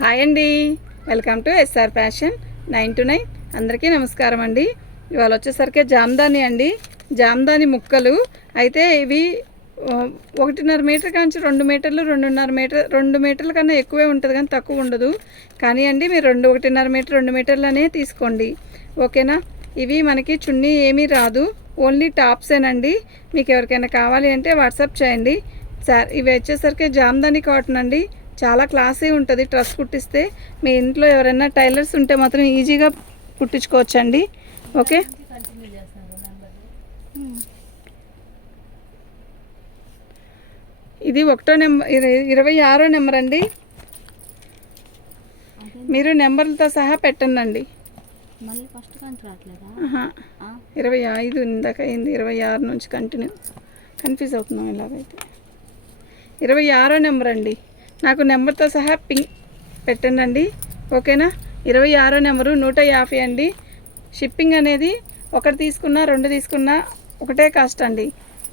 Hi అండి, welcome to SR fashion 9 to 9. అందరికీ నమస్కారం అండి. ఇవాళ వచ్చేసరికి జామ్దాని అండి. జామ్దాని ముక్కలు అయితే ఇవి 1.5 మీటర్ కాంచి 2 మీటర్లు 2.5 మీటర్ 2 మీటర్ల కన్నా ఎక్కువే ఉంటుంది కానీ తక్కువ ఉండదు. కానీ అండి మీరు 1.5 మీటర్ 2 మీటర్లనే తీసుకోండి, ఓకేనా. ఇవి మనకి చున్నీ ఏమీ రాదు, ఓన్లీ టాప్సేనండి. మీకు ఎవరికైనా కావాలి అంటే వాట్సాప్ చేయండి సార్. ఇవి వచ్చేసరికి జామ్దాని కాటన్ అండి, చాలా క్లాసీ ఉంటుంది. డ్రెస్ కుట్టిస్తే మీ ఇంట్లో ఎవరైనా టైలర్స్ ఉంటే మాత్రం ఈజీగా కుట్టించుకోవచ్చండి, ఓకే. ఇది 1వ నెంబర్ 26వ నెంబర్ అండి. మీరు నెంబర్లతో సహా పెట్టండి. 25 ఇందాక అయింది, 26 నుంచి కన్ఫ్యూజ్ అవుతున్నాం ఇలాగైతే. 26వ నెంబర్ అండి, నాకు నెంబర్తో సహా పింక్ పెట్టండి, ఓకేనా. 26వ నెంబరు 150 అండి. షిప్పింగ్ అనేది ఒకటి తీసుకున్నా 2 తీసుకున్నా ఒకటే కాస్ట్ అండి,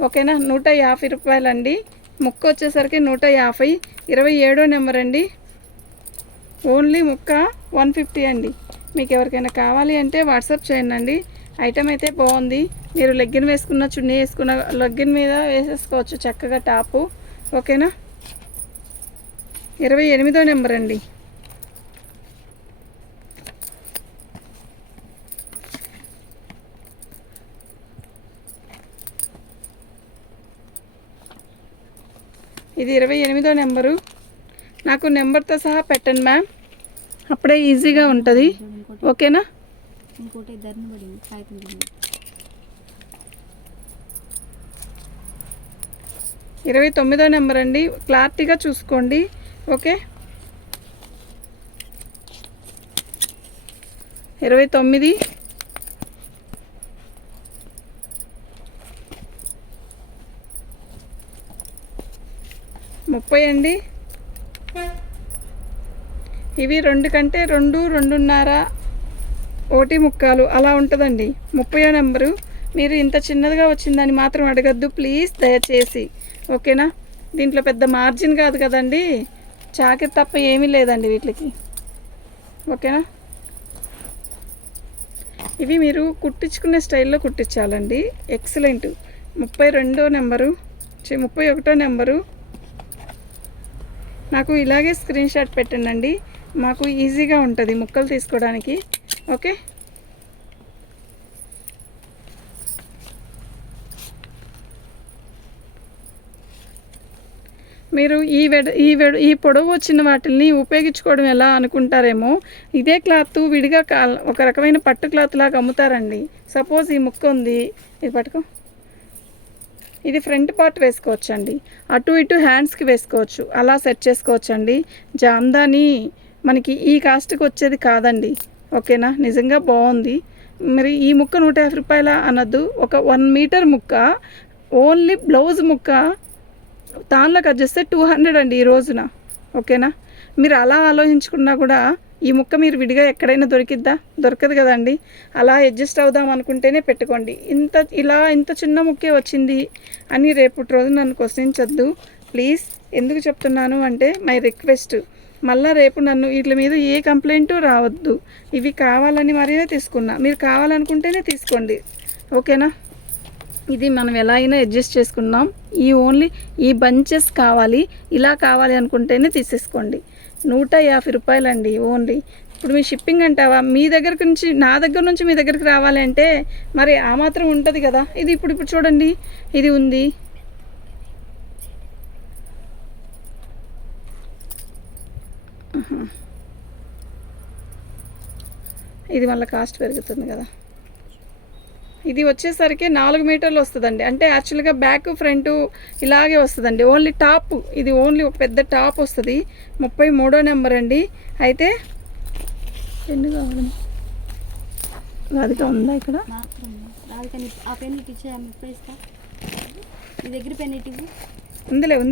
ఓకేనా. 150 రూపాయలు అండి. ముక్క వచ్చేసరికి 150. 27వ నెంబర్ అండి, ఓన్లీ ముక్క 150 అండి. మీకు ఎవరికైనా కావాలి అంటే వాట్సాప్ చేయండి. ఐటమ్ అయితే బాగుంది. మీరు లెగ్గిన్ వేసుకున్న చున్నీ వేసుకున్న లెగ్గిన్ మీద వేసేసుకోవచ్చు చక్కగా టాపు, ఓకేనా. 28వ నెంబర్ అండి, ఇది 28వ నెంబరు. నాకు నెంబర్తో సహా పెట్టండి మ్యామ్, అప్పుడే ఈజీగా ఉంటుంది, ఓకేనా. 29వ నెంబర్ అండి, క్లారిటీగా చూసుకోండి, ఓకే. 29, 30 అండి. ఇవి 2 కంటే 2, 2.5, 1 ముక్కాలు అలా ఉంటుందండి. 30వ నెంబరు. మీరు ఇంత చిన్నదిగా వచ్చిందని మాత్రం అడగద్దు ప్లీజ్, దయచేసి, ఓకేనా. దీంట్లో పెద్ద మార్జిన్ కాదు కదండి, చాకెట్ తప్ప ఏమీ లేదండి వీటికి, ఓకేనా. ఇవి మీరు కుట్టించుకునే స్టైల్లో కుట్టించాలండి, ఎక్సలెంట్. 32వ నెంబరు 31వ నెంబరు. నాకు ఇలాగే స్క్రీన్ షాట్ పెట్టండి, మాకు ఈజీగా ఉంటుంది ముక్కలు తీసుకోవడానికి, ఓకే. మీరు ఈ పొడవు వచ్చిన వాటిని ఉపయోగించుకోవడం ఎలా అనుకుంటారేమో, ఇదే క్లాత్ విడిగా ఒక రకమైన పట్టు క్లాత్ లాగా అమ్ముతారండి. సపోజ్ ఈ ముక్క ఉంది, ఇది పట్టుకో, ఇది ఫ్రంట్ పార్ట్ వేసుకోవచ్చండి, అటు ఇటు హ్యాండ్స్కి వేసుకోవచ్చు, అలా సెట్ చేసుకోవచ్చండి. జామ్దాని మనకి ఈ కాస్ట్కి వచ్చేది కాదండి, ఓకేనా. నిజంగా బాగుంది. మరి ఈ ముక్క 150 రూపాయల అనద్దు, ఒక 1 మీటర్ ముక్క, ఓన్లీ బ్లౌజ్ ముక్క దానిలో కట్ చేస్తే 200 అండి ఈ రోజున, ఓకేనా. మీరు అలా ఆలోచించుకున్నా కూడా ఈ ముక్క మీరు విడిగా ఎక్కడైనా దొరకదు కదండి. అలా అడ్జస్ట్ అవుదాం అనుకుంటేనే పెట్టుకోండి. ఇంత చిన్న ముక్కే వచ్చింది అని రేపటి రోజు నన్ను క్వశ్చనించద్దు ప్లీజ్. ఎందుకు చెప్తున్నాను అంటే మై రిక్వెస్ట్, మళ్ళీ రేపు నన్ను వీటి మీద ఏ కంప్లైంట్ రావద్దు. ఇవి కావాలని మరీ తీసుకున్నా, మీరు కావాలనుకుంటేనే తీసుకోండి, ఓకేనా. ఇది మనం ఎలా అయినా అడ్జస్ట్ చేసుకున్నాం. ఓన్లీ ఈ బంచెస్ కావాలి, ఇలా కావాలి అనుకుంటేనే తీసేసుకోండి. 150 రూపాయలు అండి ఓన్లీ. ఇప్పుడు మీ షిప్పింగ్ అంటావా, మీ దగ్గర నుంచి నా దగ్గర నుంచి మీ దగ్గరికి రావాలి అంటే మరి ఆ మాత్రం ఉంటుంది కదా. ఇది ఇప్పుడు చూడండి, ఇది ఉంది, ఇది మళ్ళీ కాస్ట్ పెరుగుతుంది కదా. ఇది వచ్చేసరికి 4 మీటర్లు వస్తుందండి. అంటే యాక్చువల్గా బ్యాక్ ఫ్రంట్ ఇలాగే వస్తుందండి, ఓన్లీ టాప్. ఇది ఓన్లీ ఒక పెద్ద టాప్ వస్తుంది. 33వ నెంబర్ అండి. అయితే ఎన్ని కావాలి, రాధిక ఉందా ఇక్కడ? ఉందిలే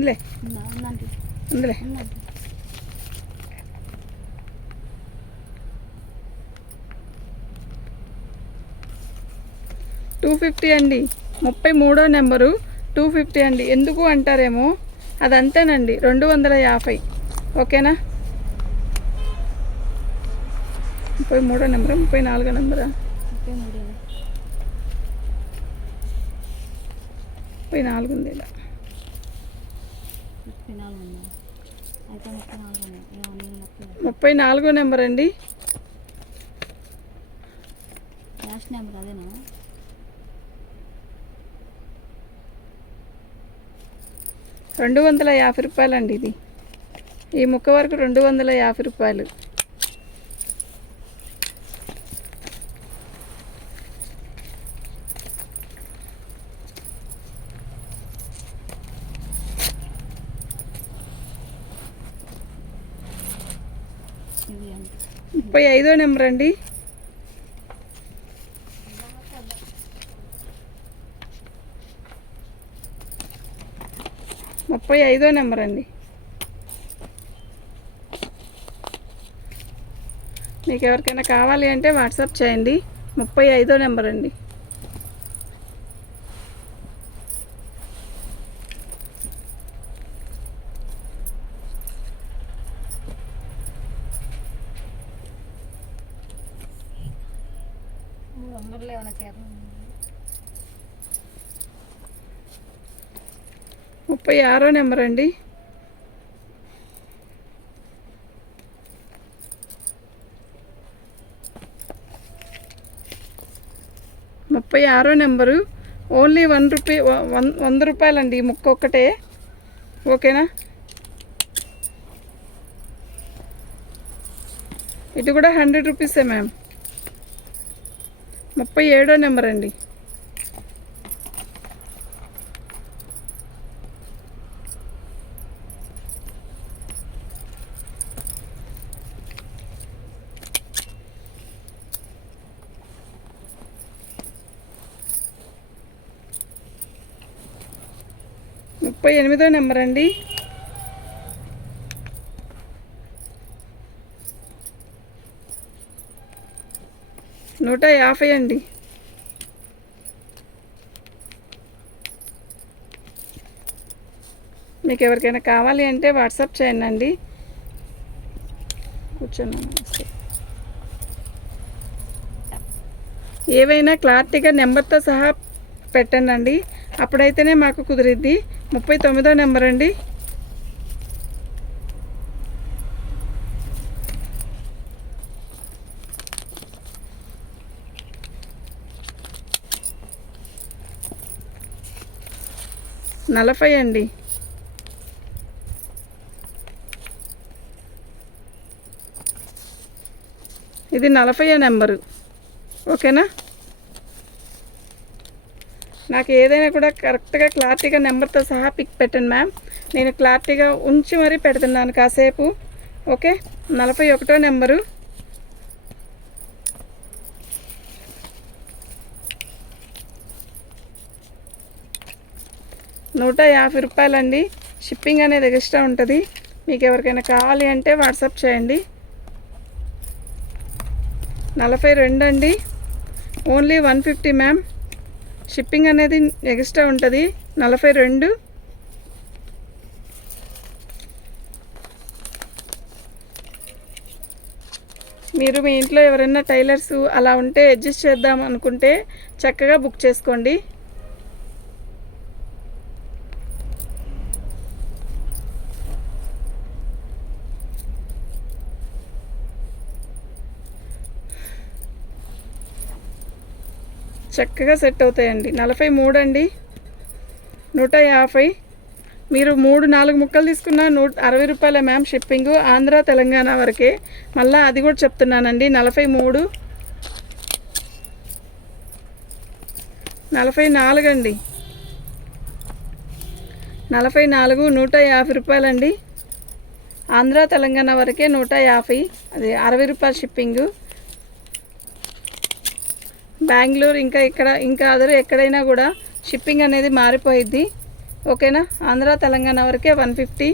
250 అండి. 33వ నెంబరు 250 అండి. ఎందుకు అంటారేమో, అదంతేనండి, 250, ఓకేనా. 33 నెంబరా 34 నెంబరా 34 ఉంది ఇలా 34 నెంబర్ అండి. లాస్ట్ నెంబర్ అదేనా? 250 రూపాయలండి ఇది. ఈ ముక్క వరకు 250 రూపాయలు. ఇది ఎంత? 35 నెంబర్ అండి. ముప్పై 35 నెంబర్ అండి. మీకు ఎవరికైనా కావాలి అంటే వాట్సాప్ చేయండి. 35 నెంబర్ అండి. ఏమైనా చేద్దాం. 36 నెంబర్ అండి. ముప్పై 36 నెంబరు. ఓన్లీ 1 రూపీ 100 రూపాయలండి ఈ ముక్క ఒక్కటే. ఓకేనా? ఇది కూడా 100 రూపీసే మ్యామ్. 37 నెంబర్ అండి. ముప్పై 38 నెంబర్ అండి. $150 అండి. మీకు ఎవరికైనా కావాలి అంటే వాట్సాప్ చేయండి అండి. కూర్చున్నాను. ఏవైనా క్లారిటీగా నెంబర్తో సహా పెట్టండి, అప్పుడైతేనే మాకు కుదిరిద్ది. 39 నెంబర్ అండి. $40 అండి. ఇది 40 నెంబరు. ఓకేనా? నాకు ఏదైనా కూడా కరెక్ట్గా క్లారిటీగా నెంబర్తో సహా పిక్ పెట్టండి మ్యామ్. నేను క్లారిటీగా ఉంచి మరీ పెడుతున్నాను కాసేపు. ఓకే? 41 నెంబరు. $150 షిప్పింగ్ అనేది ఎక్స్ట్రా ఉంటుంది. మీకు ఎవరికైనా కావాలి అంటే వాట్సాప్ చేయండి. 42 అండి. Only 150 ma'am. షిప్పింగ్ అనేది ఎక్స్ట్రా ఉంటుంది. 42. మీరు మీ ఇంట్లో ఎవరైనా టైలర్స్ అలా ఉంటే అడ్జస్ట్ చేద్దాం అనుకుంటే చక్కగా బుక్ చేసుకోండి. చక్కగా సెట్ అవుతాయండి. 43 అండి. 150. మీరు 3-4 ముక్కలు తీసుకున్న $160 మ్యామ్ షిప్పింగ్. ఆంధ్ర తెలంగాణ వరకే. మళ్ళీ అది కూడా చెప్తున్నానండి. 43. 44 అండి. 44 $150 అండి. ఆంధ్ర తెలంగాణ వరకే 150. అది $60 షిప్పింగు. బెంగళూరు ఇంకా అదర్ ఎక్కడైనా కూడా షిప్పింగ్ అనేది మారిపోయిద్ది. ఓకేనా? ఆంధ్ర తెలంగాణ వరకే 150.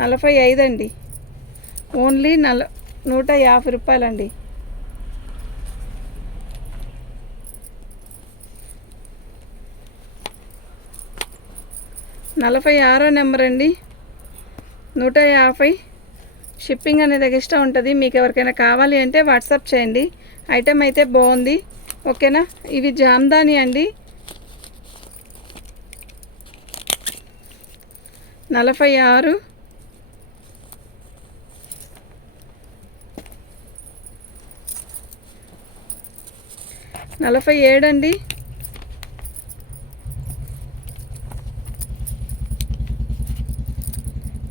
45 అండి. ఓన్లీ $150 అండి. $46 నెంబర్ అండి. 150. షిప్పింగ్ అనేది ఎక్స్ట్రా ఉంటుంది. మీకు ఎవరికైనా కావాలి అంటే వాట్సాప్ చేయండి. ఐటెం అయితే బాగుంది. ఓకేనా. ఇవి జామ్దాని అండి. 46, 47 అండి.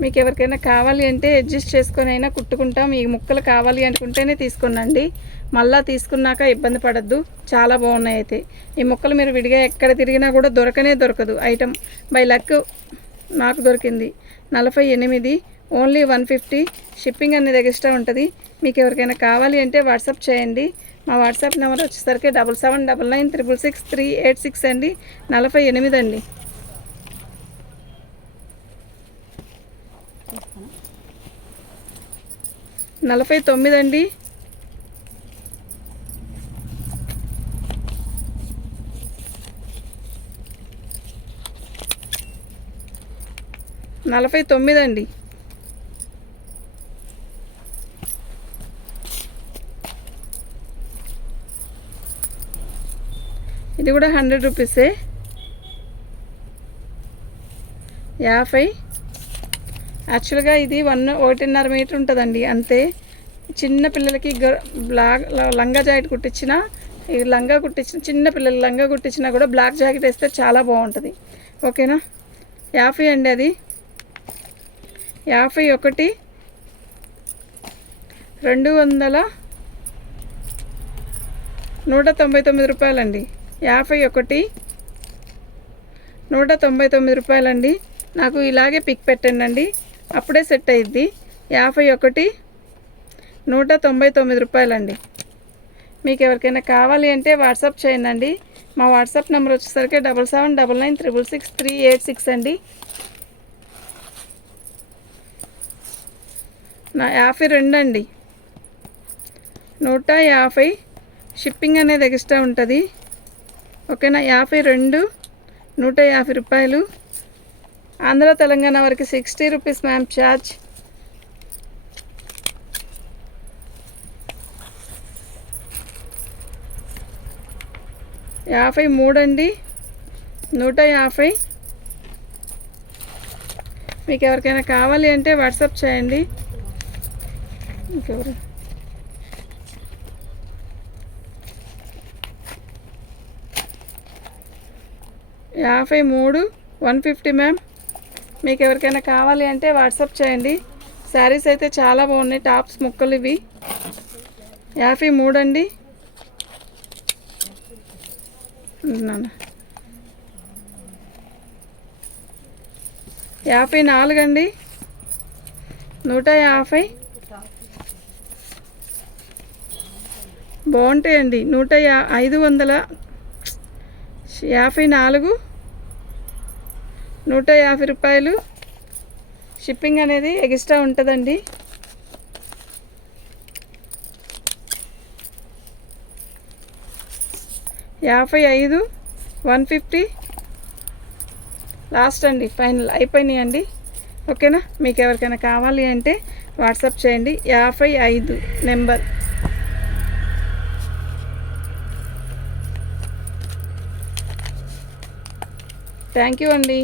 మీకు ఎవరికైనా కావాలి అంటే అడ్జస్ట్ చేసుకొని అయినా కుట్టుకుంటాం. ఈ ముక్కలు కావాలి అనుకుంటేనే తీసుకున్నాండి. మళ్ళీ తీసుకున్నాక ఇబ్బంది పడద్దు. చాలా బాగున్నాయి. అయితే ఈ ముక్కలు మీరు విడిగా ఎక్కడ తిరిగినా కూడా దొరకదు. ఐటమ్ బై లక్ నాకు దొరికింది. 48, ఓన్లీ 150. షిప్పింగ్ అనేది ఎక్స్ట్రా ఉంటుంది. మీకు ఎవరికైనా కావాలి అంటే వాట్సాప్ చేయండి. మా వాట్సాప్ నెంబర్ వచ్చేసరికి 7799666386 అండి. 48 అండి. 49 అండి. 49 అండి. ఇది కూడా 100 రూపీసే. 50. యాక్చువల్గా ఇది 1.5 మీటర్ ఉంటుందండి అంతే. చిన్న పిల్లలకి లంగా జాకెట్ కుట్టించిన, చిన్న పిల్లలు లంగా కుట్టించినా కూడా బ్లాక్ జాకెట్ వేస్తే చాలా బాగుంటుంది. ఓకేనా. 50 అండి. అది 51, 199 రూపాయలండి. 51, 199 రూపాయలండి. నాకు ఇలాగే పిక్ పెట్టండి, అప్పుడే సెట్ అయ్యిద్ది. 51, 199 రూపాయలండి. మీకు ఎవరికైనా కావాలి అంటే వాట్సాప్ చేయండి. మా వాట్సాప్ నెంబర్ వచ్చేసరికి 7799666386 అండి. నా 52 అండి. 150. షిప్పింగ్ అనేది ఎక్స్ట్రా ఉంటుంది. ఓకేనా. 52, 150 రూపాయలు. ఆంధ్ర తెలంగాణ వరకు 60 రూపీస్ మ్యామ్ ఛార్జ్. $53 అండి. 150. మీకు ఎవరికైనా కావాలి అంటే వాట్సాప్ చేయండి. ఇంకెవరు 53, 150 మ్యామ్. మీకు ఎవరికైనా కావాలి అంటే వాట్సాప్ చేయండి. శారీస్ అయితే చాలా బాగున్నాయి. టాప్స్ ముక్కలు ఇవి. 53 అండి. 54 అండి. 150. బాగుంటాయండి. 554, 150 రూపాయలు. షిప్పింగ్ అనేది ఎక్స్ట్రా ఉంటుందండి. 55, 150 లాస్ట్ అండి. ఫైనల్ అయిపోయినాయండి. ఓకేనా. మీకు ఎవరికైనా కావాలి అంటే వాట్సాప్ చేయండి. 55 నెంబర్. థ్యాంక్ యూ అండి.